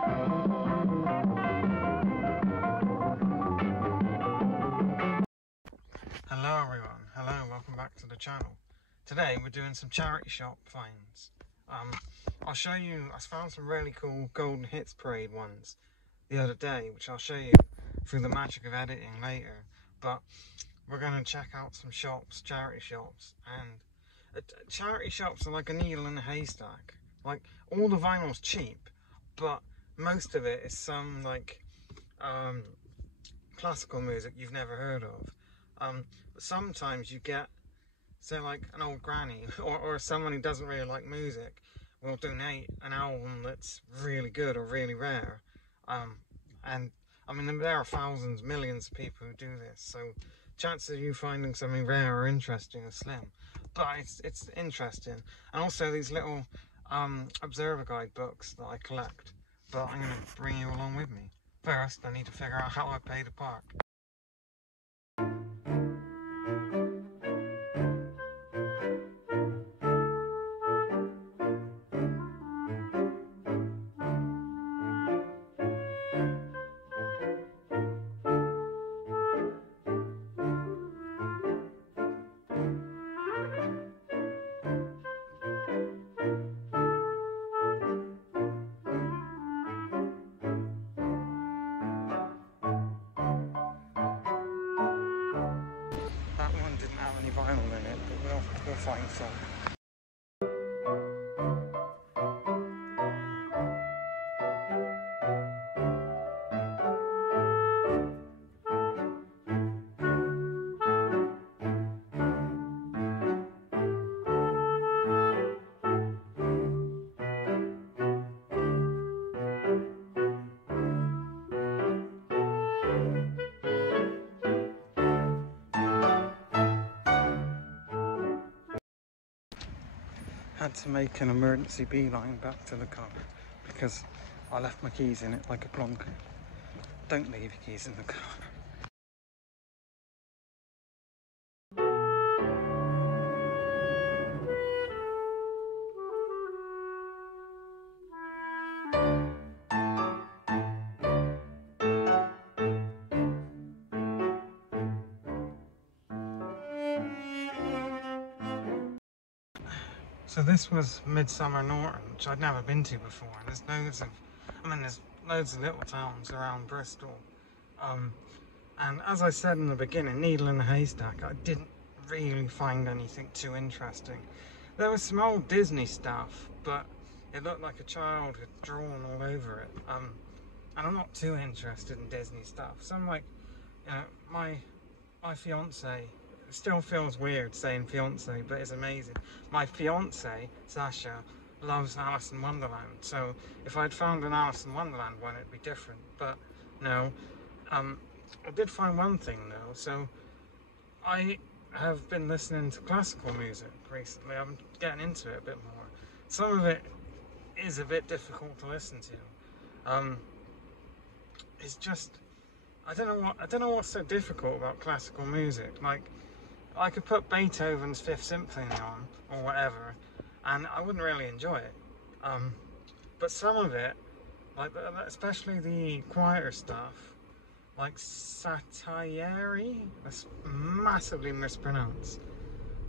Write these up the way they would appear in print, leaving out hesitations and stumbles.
Hello everyone, hello, welcome back to the channel. Today we're doing some charity shop finds. I'll show you, I found some really cool Golden Hits Parade ones the other day, which I'll show you through the magic of editing later. But we're going to check out some shops, charity shops, and charity shops are like a needle in a haystack. Like, all the vinyl's cheap, but most of it is some like classical music you've never heard of. But sometimes you get, say, like an old granny or someone who doesn't really like music will donate an album that's really good or really rare. And I mean, there are thousands, millions of people who do this, so chances of you finding something rare or interesting are slim. But it's interesting. And also these little observer guide books that I collect. But I'm going to bring you along with me. First, I need to figure out how I pay to park. That one didn't have any vinyl in it, but we'll find some. Had to make an emergency beeline back to the car because I left my keys in it like a plonker. Don't leave your keys in the car. So this was Midsomer Norton, which I'd never been to before. There's loads of little towns around Bristol. And as I said in the beginning, needle in the haystack, I didn't really find anything too interesting. There was some old Disney stuff, but it looked like a child had drawn all over it. And I'm not too interested in Disney stuff. So I'm like, you know, my fiance, it still feels weird saying fiance, but it's amazing. My fiance, Sasha, loves Alice in Wonderland, so if I'd found an Alice in Wonderland one, it'd be different, but no. I did find one thing though. So I have been listening to classical music recently. I'm getting into it a bit more. Some of it is a bit difficult to listen to. It's just, I don't know what's so difficult about classical music. Like, I could put Beethoven's Fifth Symphony on, or whatever, and I wouldn't really enjoy it. But some of it, like especially the quieter stuff, like Satieri, that's massively mispronounced,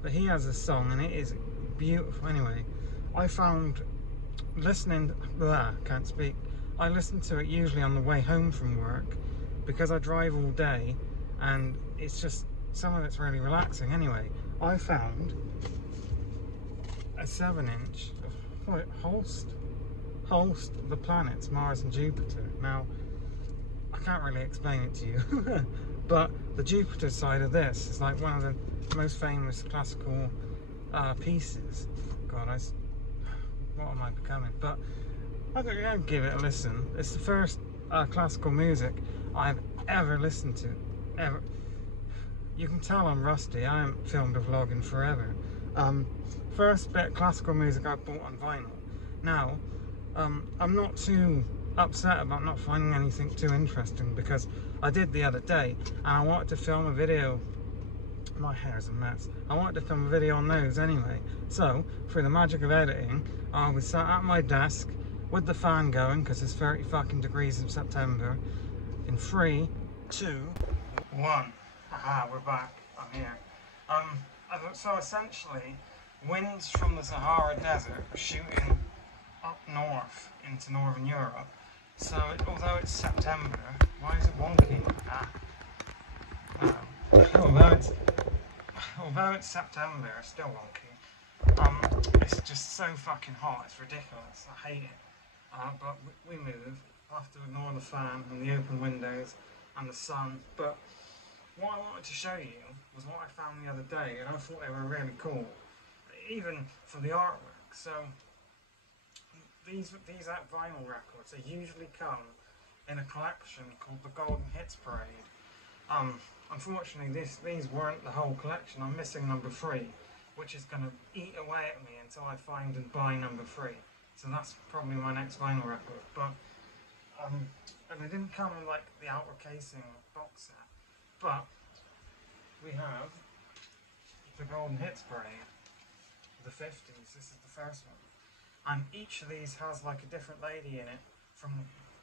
but he has a song and it is beautiful. Anyway, I found can't speak. I listen to it usually on the way home from work because I drive all day, and it's just, some of it's really relaxing. Anyway, I found a 7-inch of Holst the planets Mars and Jupiter. Now, I can't really explain it to you, but the Jupiter side of this is like one of the most famous classical pieces. God, what am I becoming? But I'll give it a listen. It's the first classical music I've ever listened to, ever. You can tell I'm rusty. I haven't filmed a vlog in forever. First bit of classical music I bought on vinyl. Now, I'm not too upset about not finding anything too interesting, because I did the other day and I wanted to film a video. My hair's a mess. I wanted to film a video on those anyway. So, through the magic of editing, I was sat at my desk with the fan going because it's 30 fucking degrees in September. In 3, 2, 1. Aha, we're back. I'm here. So essentially, winds from the Sahara Desert are shooting up north into northern Europe. So although it's September, why is it wonky? Although it's September, it's still wonky. It's just so fucking hot. It's ridiculous. I hate it. But we move. I have to ignore the fan and the open windows and the sun. But what I wanted to show you was what I found the other day, and I thought they were really cool, even for the artwork. So these vinyl records, they usually come in a collection called the Golden Hits Parade. Unfortunately, these weren't the whole collection. I'm missing number 3, which is going to eat away at me until I find and buy number 3. So that's probably my next vinyl record. But and they didn't come in like the outer casing box set. But we have the Golden Hits Parade, the 50s. This is the first one, and each of these has like a different lady in it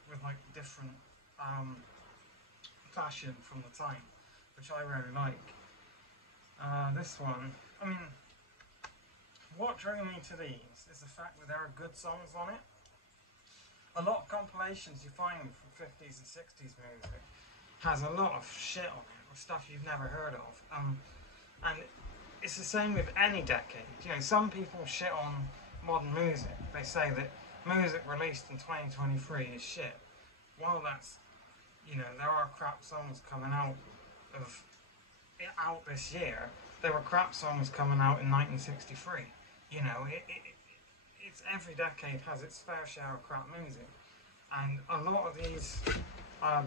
with like different fashion from the time, which I really like. This one, I mean, what drew me to these is the fact that there are good songs on it. A lot of compilations you find from 50s and 60s music has a lot of shit on it, or stuff you've never heard of. And it's the same with any decade. You know, some people shit on modern music. They say that music released in 2023 is shit. Well, that's, you know, there are crap songs coming out this year. There were crap songs coming out in 1963. You know, it's every decade has its fair share of crap music, and a lot of these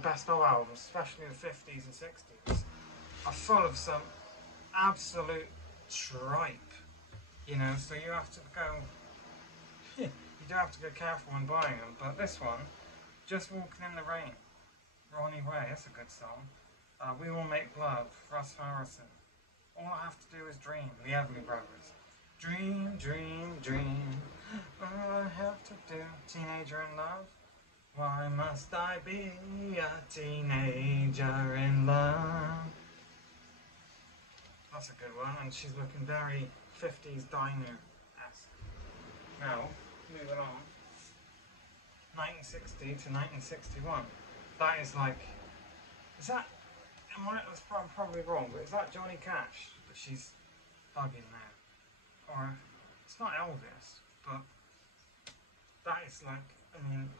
best of albums, especially the 50s and 60s, are full of some absolute tripe. You know, so you have to go. You do have to go careful when buying them. But this one, Just Walking in the Rain, Ronnie Ray, that's a good song. We Will Make Love, Russ Harrison. All I Have to Do Is Dream, the Everly Brothers. Dream, dream, dream. All I have to do, teenager in love. Why must I be a teenager in love? That's a good one, and she's looking very 50s diner-esque. Now, moving on. 1960 to 1961. That is like, that's probably wrong, but is that Johnny Cash that she's hugging there? Or, it's not Elvis, but that is like, I mean,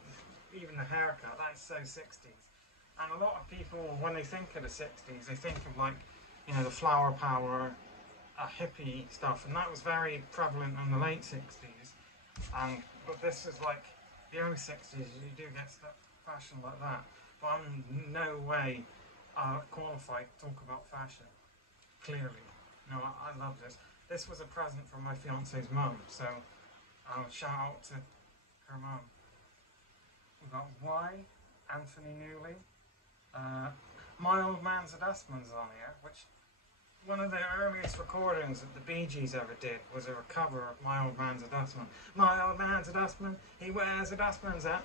even the haircut, that is so 60s. And a lot of people, when they think of the 60s, they think of like, you know, the flower power, hippie stuff, and that was very prevalent in the late 60s. But this is like the early 60s, you do get stuff, fashion like that. But I'm in no way qualified to talk about fashion, clearly. No, I love this. This was a present from my fiance's mum, so shout out to her mum. We've got Y, Anthony Newley. My Old Man's a Dustman's on here, which one of the earliest recordings that the Bee Gees ever did was a cover of My Old Man's a Dustman. My old man's a dustman, he wears a dustman's hat.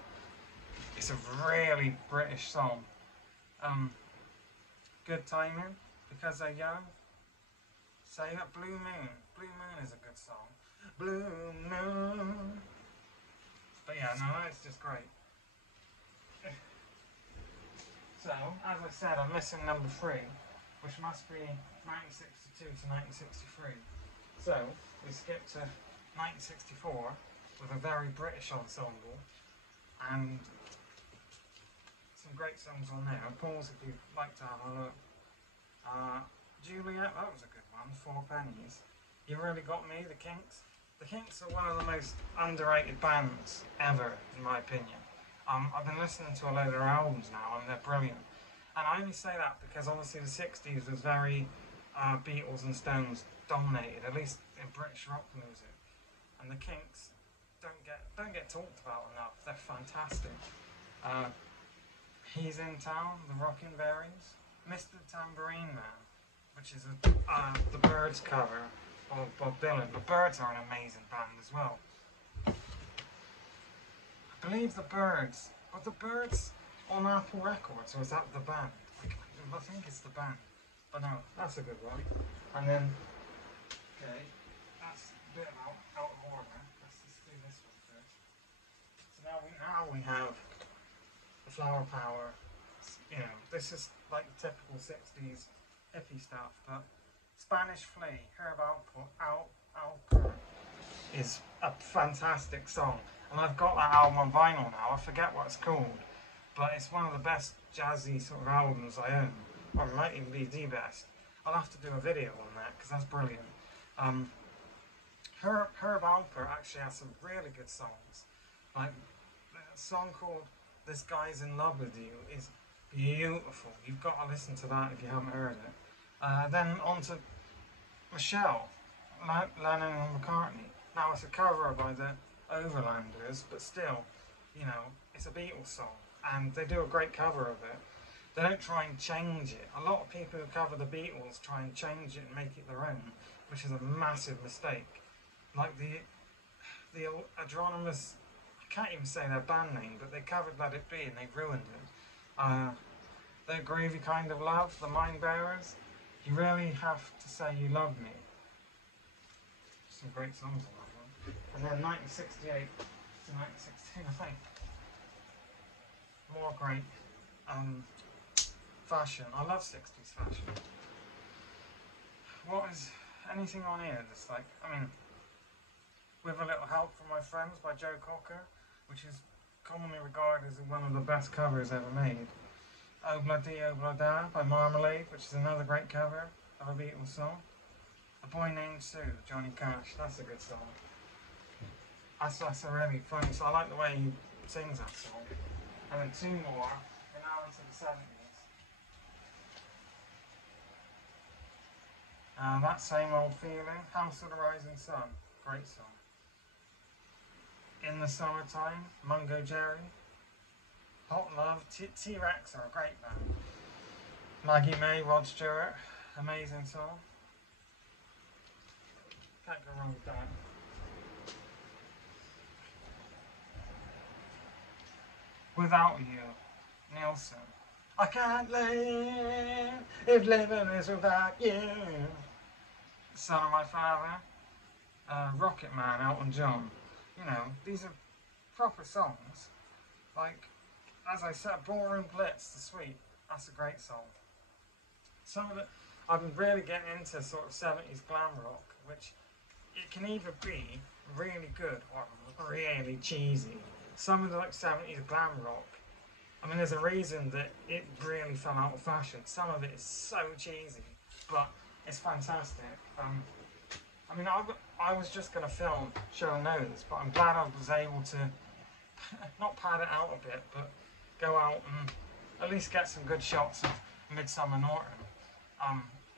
It's a really British song. Good Timing, Because They're Young. Say that. Blue Moon. Blue Moon is a good song. Blue Moon. But yeah, no, that's just great. So, as I said, I'm missing number 3, which must be 1962 to 1963. So, we skip to 1964 with a very British ensemble, and some great songs on there. Pause if you'd like to have a look. Juliet, that was a good one, 4 Pennies. You Really Got Me, The Kinks. The Kinks are one of the most underrated bands ever, in my opinion. I've been listening to a load of their albums now, and they're brilliant. And I only say that because obviously the 60s was very Beatles and Stones dominated, at least in British rock music. And the Kinks don't get talked about enough. They're fantastic. He's in Town, The Rockin' Berries, Mr. Tambourine Man, which is the Byrds cover of Bob Dylan. The Byrds are an amazing band as well. believe the Birds. But the Birds on Apple Records, or is that the band? I think it's the band. But no, that's a good one. And then, okay, that's a bit out of order. Let's just do this one first. So now we have the Flower Power. You know, this is like the typical 60s hippie stuff, but Spanish Flea, Herb Alpert is a fantastic song. And I've got that album on vinyl now. I forget what it's called, but it's one of the best jazzy sort of albums I own, or it might even be the best. I'll have to do a video on that because that's brilliant. Herb Alpert actually has some really good songs. Like a song called "This Guy's in Love with You" is beautiful. You've got to listen to that if you haven't heard it. Then on to Michelle, Lennon and McCartney. Now it's a cover by the Overlanders, but still, you know, it's a Beatles song, and they do a great cover of it. They don't try and change it. A lot of people who cover the Beatles try and change it and make it their own, which is a massive mistake. Like the Adronymous, I can't even say their band name, but they covered Let It Be and they ruined it. The Gravy Kind of Love, the Mind Bearers, You Really Have to Say You Love Me. Some great songs on that one. And then 1968 to 1916, I think. More great fashion. I love 60s fashion. What is anything on here that's like, I mean, With a Little Help from My Friends by Joe Cocker, which is commonly regarded as one of the best covers ever made. Obla Di Obla Da by Marmalade, which is another great cover of a Beatles song. A Boy Named Sue, Johnny Cash, that's a good song. That's a really funny song. I like the way he sings that song. And then two more, and now into the 70s. That Same Old Feeling, House of the Rising Sun, great song. In the Summertime, Mungo Jerry. Hot Love, T-Rex are a great band. Maggie May, Rod Stewart, amazing song. Can't go wrong with that. Without You, Nielsen. I can't live if living is without you. Son of My Father, Rocket Man, Elton John. You know, these are proper songs. Like, as I said, Ballroom Blitz, The Sweet, that's a great song. Some of it, I've been really getting into sort of 70s glam rock, which it can either be really good or really cheesy. Some of the like 70s glam rock, I mean, there's a reason that it really fell out of fashion. Some of it is so cheesy, but it's fantastic. I mean, I was just going to film Show Nose, but I'm glad I was able to not pad it out a bit, but go out and at least get some good shots of Midsomer Norton.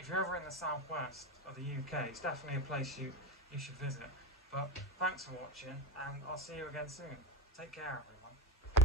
If you're ever in the southwest of the UK, it's definitely a place you should visit. But thanks for watching, and I'll see you again soon. Take care, everyone.